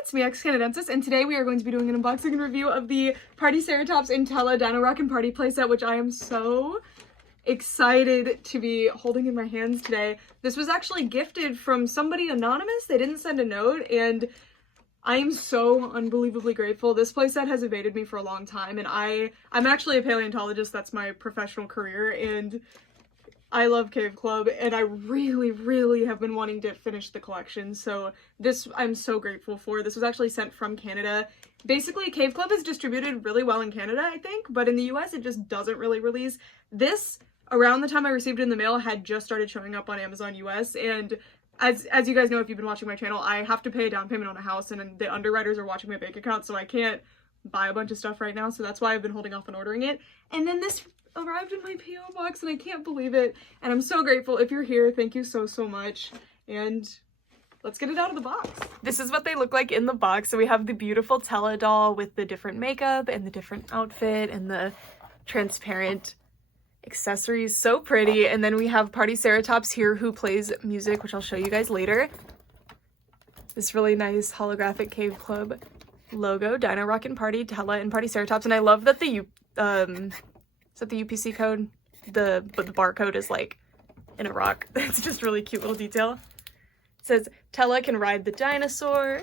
it's me, X Canadensis, and today we are going to be doing an unboxing and review of the Partyceratops and Tella Dino Rockin Party playset, which I am so excited to be holding in my hands today. This was actually gifted from somebody anonymous. They didn't send a note, and I am so unbelievably grateful. This playset has evaded me for a long time, and I'm actually a paleontologist. That's my professional career, and I love Cave Club, and I really have been wanting to finish the collection, so this I'm so grateful for. This was actually sent from Canada. Basically, Cave Club is distributed really well in Canada, I think, but in the US it just doesn't really release. This, around the time I received it in the mail, had just started showing up on Amazon US, and as you guys know if you've been watching my channel, I have to pay a down payment on a house, and the underwriters are watching my bank account, so I can't buy a bunch of stuff right now, so that's why I've been holding off on ordering it. And then this arrived in my PO box, and I can't believe it, and I'm so grateful. If you're here, thank you so much, and let's get it out of the box. This is what they look like in the box. So we have the beautiful Tella doll with the different makeup and the different outfit and the transparent accessories, so pretty. And then we have Partyceratops here who plays music, which I'll show you guys later. This really nice holographic Cave Club logo, Dino Rockin Party, Tella, and Partyceratops. And I love that the is that the UPC code? But the barcode is like in a rock. That's just really cute little detail. It says Tella can ride the dinosaur.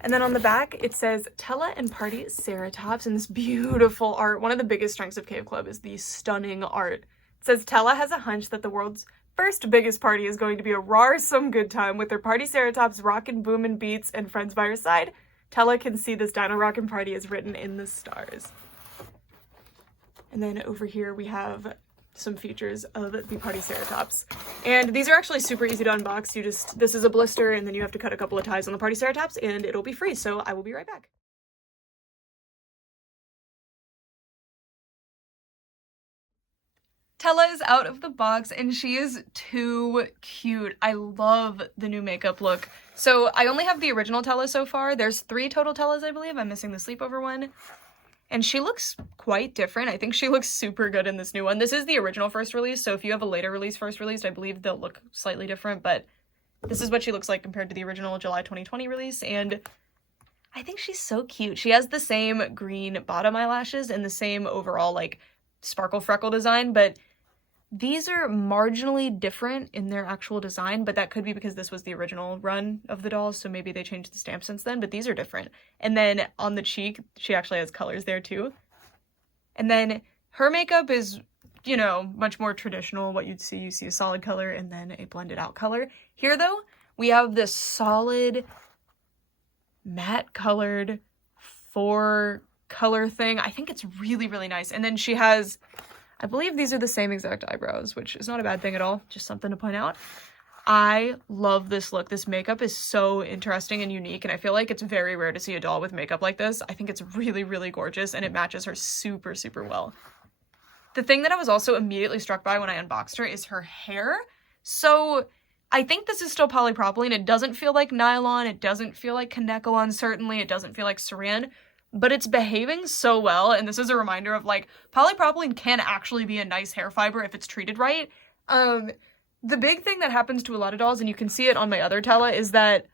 And then on the back it says Tella and Partyceratops, and this beautiful art. One of the biggest strengths of Cave Club is the stunning art. It says Tella has a hunch that the world's first biggest party is going to be a rarsome good time with their Partyceratops rockin' boomin' beats and friends by her side. Tella can see this Dino Rockin Party is written in the stars. And then over here we have some features of the Partyceratops. And these are actually super easy to unbox. This is a blister, and then you have to cut a couple of ties on the Partyceratops, and it'll be free. So I will be right back. Tella is out of the box, and she is too cute. I love the new makeup look. So I only have the original Tella so far. There's 3 total Tellas, I believe. I'm missing the sleepover one. And she looks quite different. I think she looks super good in this new one. This is the original first release, so if you have a later release first released, I believe they'll look slightly different, but this is what she looks like compared to the original July 2020 release, and I think she's so cute. She has the same green bottom eyelashes and the same overall, like, sparkle freckle design, but these are marginally different in their actual design, but that could be because this was the original run of the dolls, so maybe they changed the stamp since then, but these are different. And then on the cheek, she actually has colors there too. And then her makeup is, you know, much more traditional. What you'd see, you see a solid color and then a blended out color. Here though, we have this solid matte colored 4-color thing. I think it's really nice. And then she has, I believe these are the same exact eyebrows, which is not a bad thing at all, just something to point out. I love this look. This makeup is so interesting and unique, and I feel like it's very rare to see a doll with makeup like this. I think it's really gorgeous, and it matches her super well. The thing that I was also immediately struck by when I unboxed her is her hair. So I think this is still polypropylene. It doesn't feel like nylon. It doesn't feel like Kanekalon, certainly. It doesn't feel like saran. But it's behaving so well, and this is a reminder of, like, polypropylene can actually be a nice hair fiber if it's treated right. The big thing that happens to a lot of dolls, and you can see it on my other Tella, is that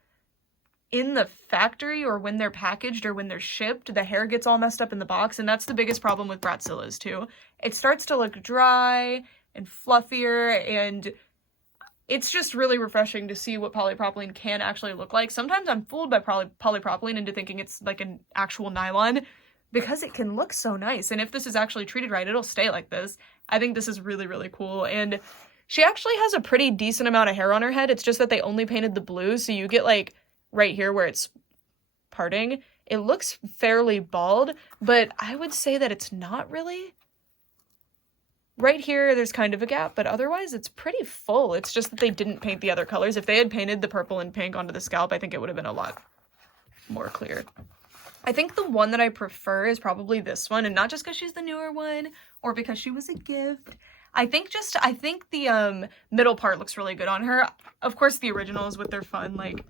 in the factory or when they're packaged or when they're shipped, the hair gets all messed up in the box, and that's the biggest problem with Bratzillas too. It starts to look dry and fluffier, and it's just really refreshing to see what polypropylene can actually look like. Sometimes I'm fooled by polypropylene into thinking it's like an actual nylon because it can look so nice. And if this is actually treated right, it'll stay like this. I think this is really cool. And she actually has a pretty decent amount of hair on her head. It's just that they only painted the blue. So you get like right here where it's parting. It looks fairly bald, but I would say that it's not really. Right here, there's kind of a gap, but otherwise it's pretty full. It's just that they didn't paint the other colors. If they had painted the purple and pink onto the scalp, I think it would have been a lot more clear. I think the one that I prefer is probably this one, and not just because she's the newer one or because she was a gift. I think the middle part looks really good on her. Of course, the originals with their fun, like,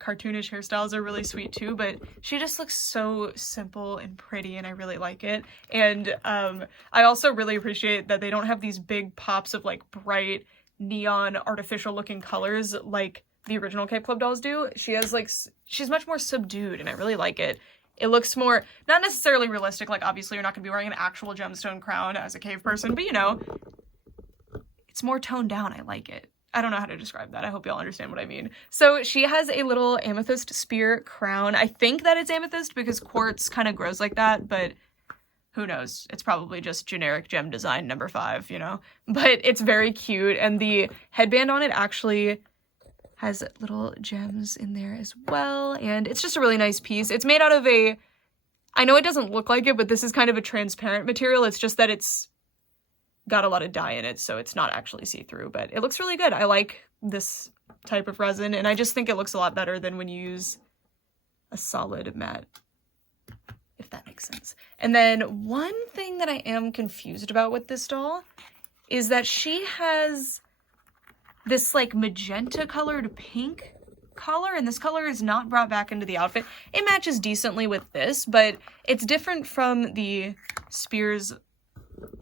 cartoonish hairstyles are really sweet too, but she just looks so simple and pretty, and I really like it. And I also really appreciate that they don't have these big pops of like bright neon artificial looking colors like the original Cave Club dolls do. She has like, she's much more subdued, and I really like it. It looks more, not necessarily realistic, like obviously you're not going to be wearing an actual gemstone crown as a cave person, but you know, it's more toned down. I like it. I don't know how to describe that. I hope y'all understand what I mean. So she has a little amethyst spear crown. I think that it's amethyst because quartz kind of grows like that, but who knows? It's probably just generic gem design number 5, you know? But it's very cute, and the headband on it actually has little gems in there as well, and it's just a really nice piece. It's made out of a, I know it doesn't look like it, but this is kind of a transparent material. It's just that it's got a lot of dye in it, so it's not actually see-through, but it looks really good. I like this type of resin, and I just think it looks a lot better than when you use a solid matte, if that makes sense. And then one thing that I am confused about with this doll is that she has this like magenta colored pink color, and this color is not brought back into the outfit. It matches decently with this, but it's different from the spears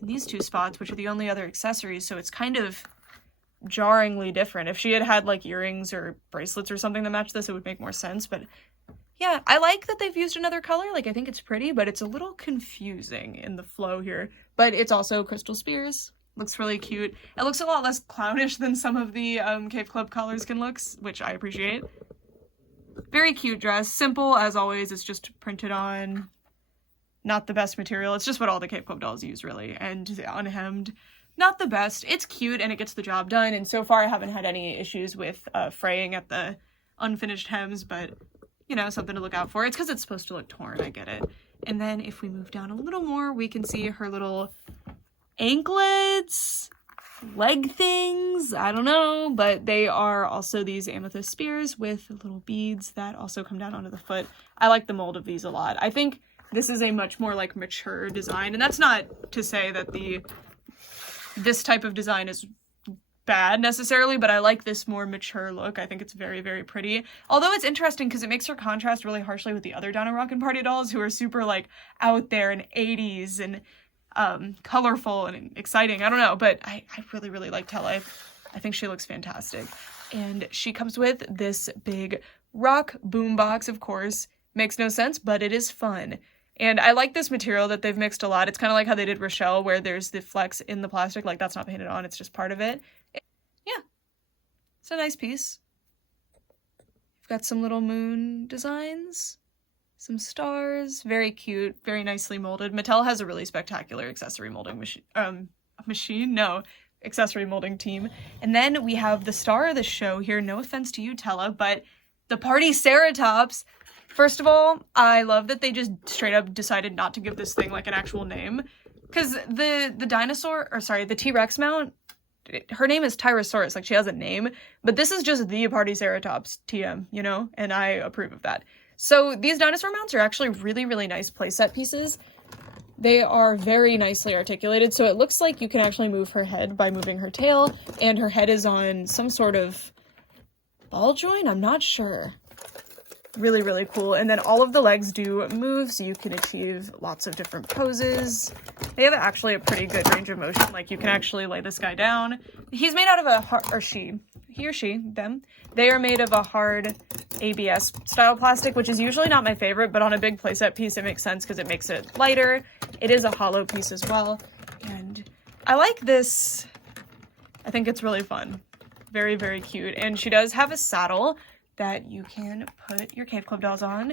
in these 2 spots, which are the only other accessories, so it's kind of jarringly different. If she had had like earrings or bracelets or something that matched this, it would make more sense, but yeah, I like that they've used another color. Like, I think it's pretty, but it's a little confusing in the flow here. But it's also crystal spears. Looks really cute. It looks a lot less clownish than some of the Cave Club collar skin looks, which I appreciate. Very cute dress. Simple, as always. It's just printed on. Not the best material. It's just what all the Cave Club dolls use, really. And unhemmed. Not the best. It's cute, and it gets the job done. And so far, I haven't had any issues with fraying at the unfinished hems, but you know, something to look out for. It's because it's supposed to look torn, I get it. And then if we move down a little more, we can see her little anklets, leg things, I don't know, but they are also these amethyst spears with little beads that also come down onto the foot. I like the mold of these a lot. I think this is a much more like mature design, and that's not to say that this type of design is bad necessarily, but I like this more mature look. I think it's very, very pretty. Although it's interesting because it makes her contrast really harshly with the other Dino Rockin' Party dolls who are super like out there and 80s and colorful and exciting. I don't know, but I really, really like Tele. I think she looks fantastic. And she comes with this big rock boombox, of course. Makes no sense, but it is fun. And I like this material that they've mixed a lot. It's kind of like how they did Rochelle, where there's the flex in the plastic. Like, that's not painted on, it's just part of it. Yeah, it's a nice piece. We've got some little moon designs, some stars, very cute, very nicely molded. Mattel has a really spectacular accessory molding accessory molding team. And then we have the star of the show here. No offense to you, Tella, but the Partyceratops. First of all, I love that they just straight up decided not to give this thing like an actual name, because the T-Rex mount, her name is Tyrannosaurus, like she has a name, but this is just the Partyceratops TM, you know, and I approve of that. So these dinosaur mounts are actually really, really nice playset pieces. They are very nicely articulated, so it looks like you can actually move her head by moving her tail, and her head is on some sort of ball joint, I'm not sure. Really, really cool. And then all of the legs do move, so you can achieve lots of different poses. They have actually a pretty good range of motion. Like, you can actually lay this guy down. He's made out of a hard, or she, he or she, them. They are made of a hard ABS style plastic, which is usually not my favorite, but on a big playset piece, it makes sense because it makes it lighter. It is a hollow piece as well. And I like this. I think it's really fun. Very, very cute. And she does have a saddle that you can put your Cave Club dolls on.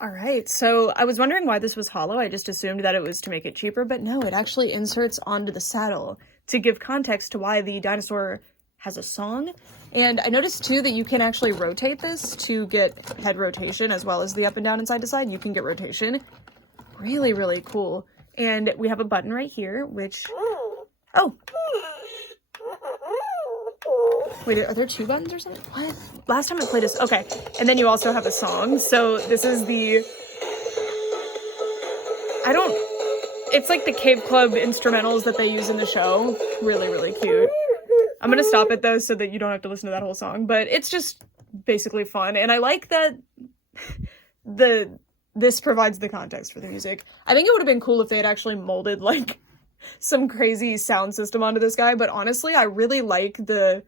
All right, so I was wondering why this was hollow. I just assumed that it was to make it cheaper, but no, it actually inserts onto the saddle to give context to why the dinosaur has a song. And I noticed too that you can actually rotate this to get head rotation as well as the up and down and side to side. You can get rotation. Really, really cool. And we have a button right here, which, oh. Wait, are there 2 buttons or something? What? Last time I played this, okay. And then you also have a song. So this is the, it's like the Cave Club instrumentals that they use in the show. Really, really cute. I'm gonna stop it though so that you don't have to listen to that whole song, but it's just basically fun. And I like that this provides the context for the music. I think it would have been cool if they had actually molded like some crazy sound system onto this guy, but honestly, I really like the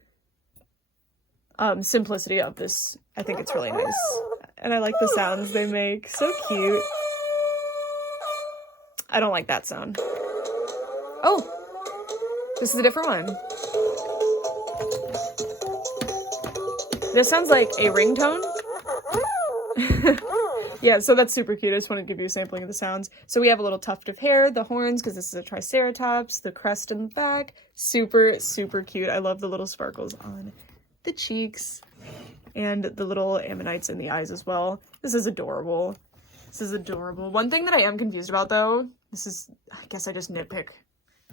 simplicity of this. I think it's really nice. And I like the sounds they make. So cute. I don't like that sound. Oh, this is a different one. This sounds like a ringtone. Yeah, so that's super cute. I just wanted to give you a sampling of the sounds. So we have a little tuft of hair, the horns, because this is a Triceratops, the crest in the back. Super, super cute. I love the little sparkles on the cheeks and the little ammonites in the eyes as well. This is adorable. This is adorable. One thing that I am confused about, though, this is, I guess I just nitpick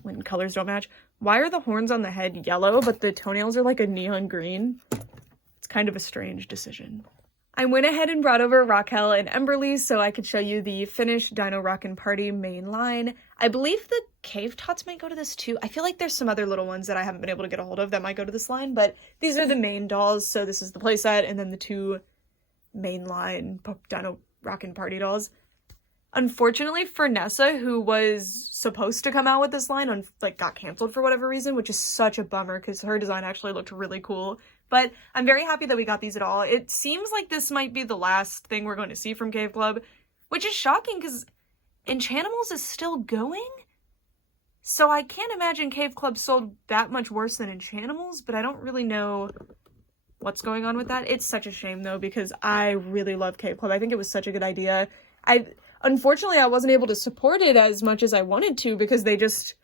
when colors don't match. Why are the horns on the head yellow, but the toenails are like a neon green? It's kind of a strange decision. I went ahead and brought over Raquel and Emberly so I could show you the finished Dino Rockin' Party main line. I believe the cave tots might go to this too. I feel like there's some other little ones that I haven't been able to get a hold of that might go to this line, but these are the main dolls. So this is the playset and then the two mainline Dino Rockin' Party dolls. Unfortunately for Nessa, who was supposed to come out with this line, got canceled for whatever reason, which is such a bummer because her design actually looked really cool. But I'm very happy that we got these at all. It seems like this might be the last thing we're going to see from Cave Club, which is shocking because Enchantimals is still going. So I can't imagine Cave Club sold that much worse than Enchantimals, but I don't really know what's going on with that. It's such a shame though, because I really love Cave Club. I think it was such a good idea. Unfortunately, I wasn't able to support it as much as I wanted to because they just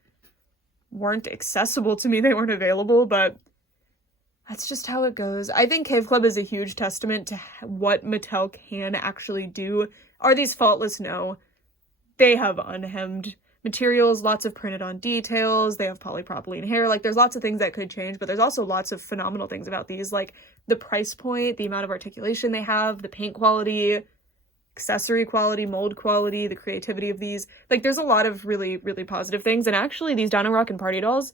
weren't accessible to me. They weren't available, but that's just how it goes. I think Cave Club is a huge testament to what Mattel can actually do. Are these faultless? No. They have unhemmed materials, lots of printed on details, they have polypropylene hair. Like, there's lots of things that could change, but there's also lots of phenomenal things about these, like the price point, the amount of articulation they have, the paint quality, accessory quality, mold quality, the creativity of these. Like, there's a lot of really, really positive things. And actually, these Dino Rockin' Party dolls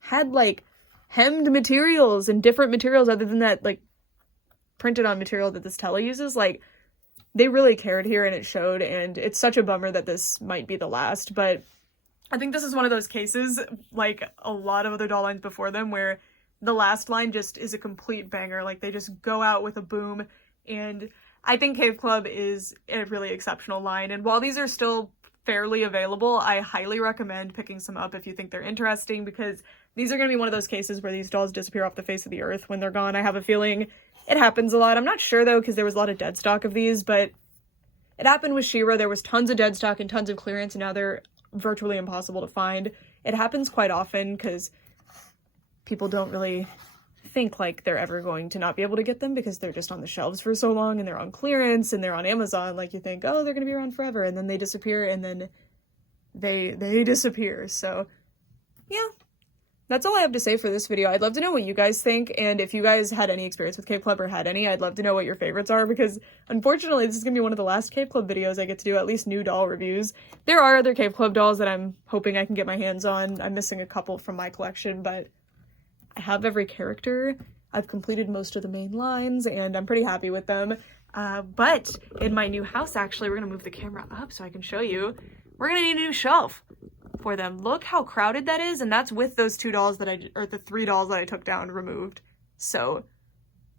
had, like, hemmed materials and different materials other than that, like, printed on material that this Tele uses. Like, they really cared here and it showed, and it's such a bummer that this might be the last, but I think this is one of those cases, like a lot of other doll lines before them, where the last line just is a complete banger. Like, they just go out with a boom, and I think Cave Club is a really exceptional line, and while these are still fairly available, I highly recommend picking some up if you think they're interesting, because these are going to be one of those cases where these dolls disappear off the face of the earth when they're gone. I have a feeling it happens a lot. I'm not sure, though, because there was a lot of dead stock of these, but it happened with She-Ra. There was tons of dead stock and tons of clearance, and now they're virtually impossible to find. It happens quite often because people don't really think like they're ever going to not be able to get them because they're just on the shelves for so long and they're on clearance and they're on Amazon. Like, you think, oh, they're going to be around forever, and then they disappear, and then they disappear. So, yeah. That's all I have to say for this video. I'd love to know what you guys think, and if you guys had any experience with Cave Club or had any, I'd love to know what your favorites are, because unfortunately this is going to be one of the last Cave Club videos I get to do, at least new doll reviews. There are other Cave Club dolls that I'm hoping I can get my hands on. I'm missing a couple from my collection, but I have every character. I've completed most of the main lines, and I'm pretty happy with them. But in my new house, actually, we're going to move the camera up so I can show you. We're going to need a new shelf for them. Look how crowded that is, and that's with those two dolls that the three dolls that I took down removed. So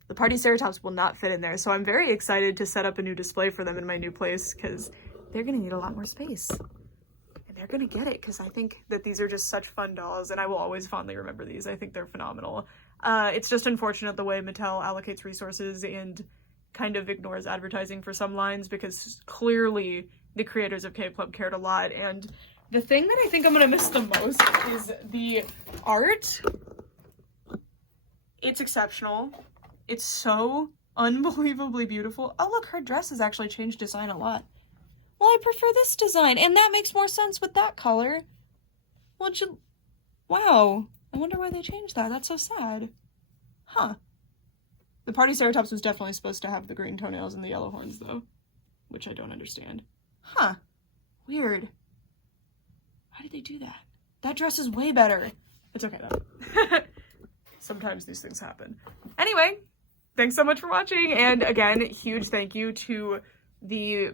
the Partyceratops will not fit in there. So I'm very excited to set up a new display for them in my new place, because they're gonna need a lot more space, and they're gonna get it, because I think that these are just such fun dolls, and I will always fondly remember these. I think they're phenomenal. It's just unfortunate the way Mattel allocates resources and kind of ignores advertising for some lines, because clearly the creators of Cave Club cared a lot. And the thing that I think I'm gonna miss the most is the art. It's exceptional. It's so unbelievably beautiful. Oh, look, her dress has actually changed design a lot. Well, I prefer this design, and that makes more sense with that color. Well, wow. I wonder why they changed that. That's so sad. Huh. The Partyceratops was definitely supposed to have the green toenails and the yellow horns, though, which I don't understand. Huh. Weird. Why did they do that? That dress is way better. It's okay, though. Sometimes these things happen. Anyway, thanks so much for watching. And again, huge thank you to the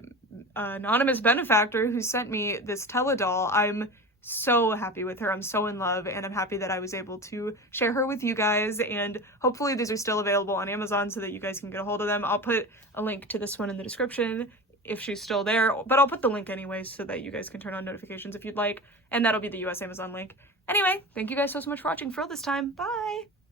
anonymous benefactor who sent me this Tele doll. I'm so happy with her. I'm so in love, and I'm happy that I was able to share her with you guys, and hopefully these are still available on Amazon so that you guys can get a hold of them. I'll put a link to this one in the description if she's still there, but I'll put the link anyway so that you guys can turn on notifications if you'd like, and that'll be the US Amazon link. Anyway, thank you guys so much for watching for all this time. Bye!